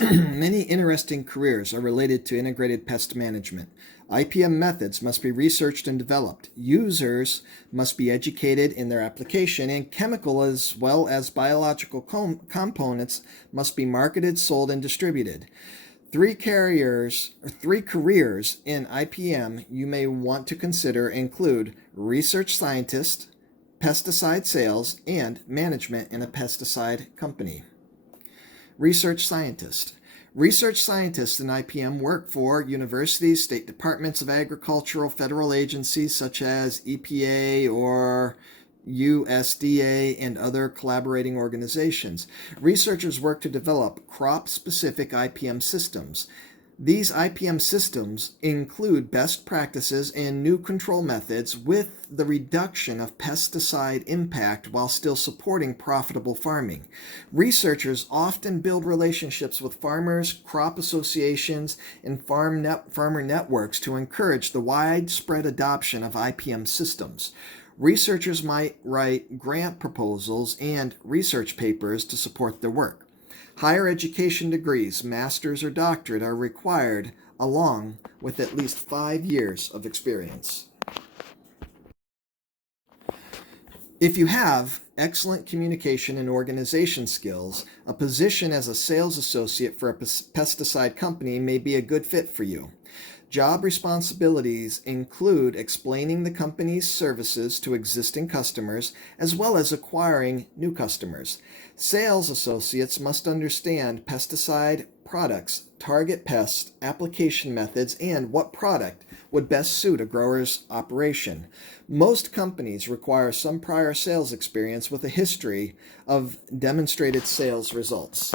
Many interesting careers are related to integrated pest management. IPM methods must be researched and developed. Users must be educated in their application, and chemical as well as biological components must be marketed, sold, and distributed. Three careers in IPM you may want to consider include research scientist, pesticide sales, and management in a pesticide company. Research scientist. Research scientists in IPM work for universities, state departments of agricultural, federal agencies such as EPA or USDA, and other collaborating organizations. Researchers work to develop crop-specific IPM systems. These IPM systems include best practices and new control methods with the reduction of pesticide impact while still supporting profitable farming. Researchers often build relationships with farmers, crop associations, and farmer networks to encourage the widespread adoption of IPM systems. Researchers might write grant proposals and research papers to support their work. Higher education degrees, master's or doctorate, are required along with at least 5 years of experience. If you have excellent communication and organization skills, a position as a sales associate for a pesticide company may be a good fit for you. Job responsibilities include explaining the company's services to existing customers as well as acquiring new customers. Sales associates must understand pesticide products, target pests, application methods, and what product would best suit a grower's operation. Most companies require some prior sales experience with a history of demonstrated sales results.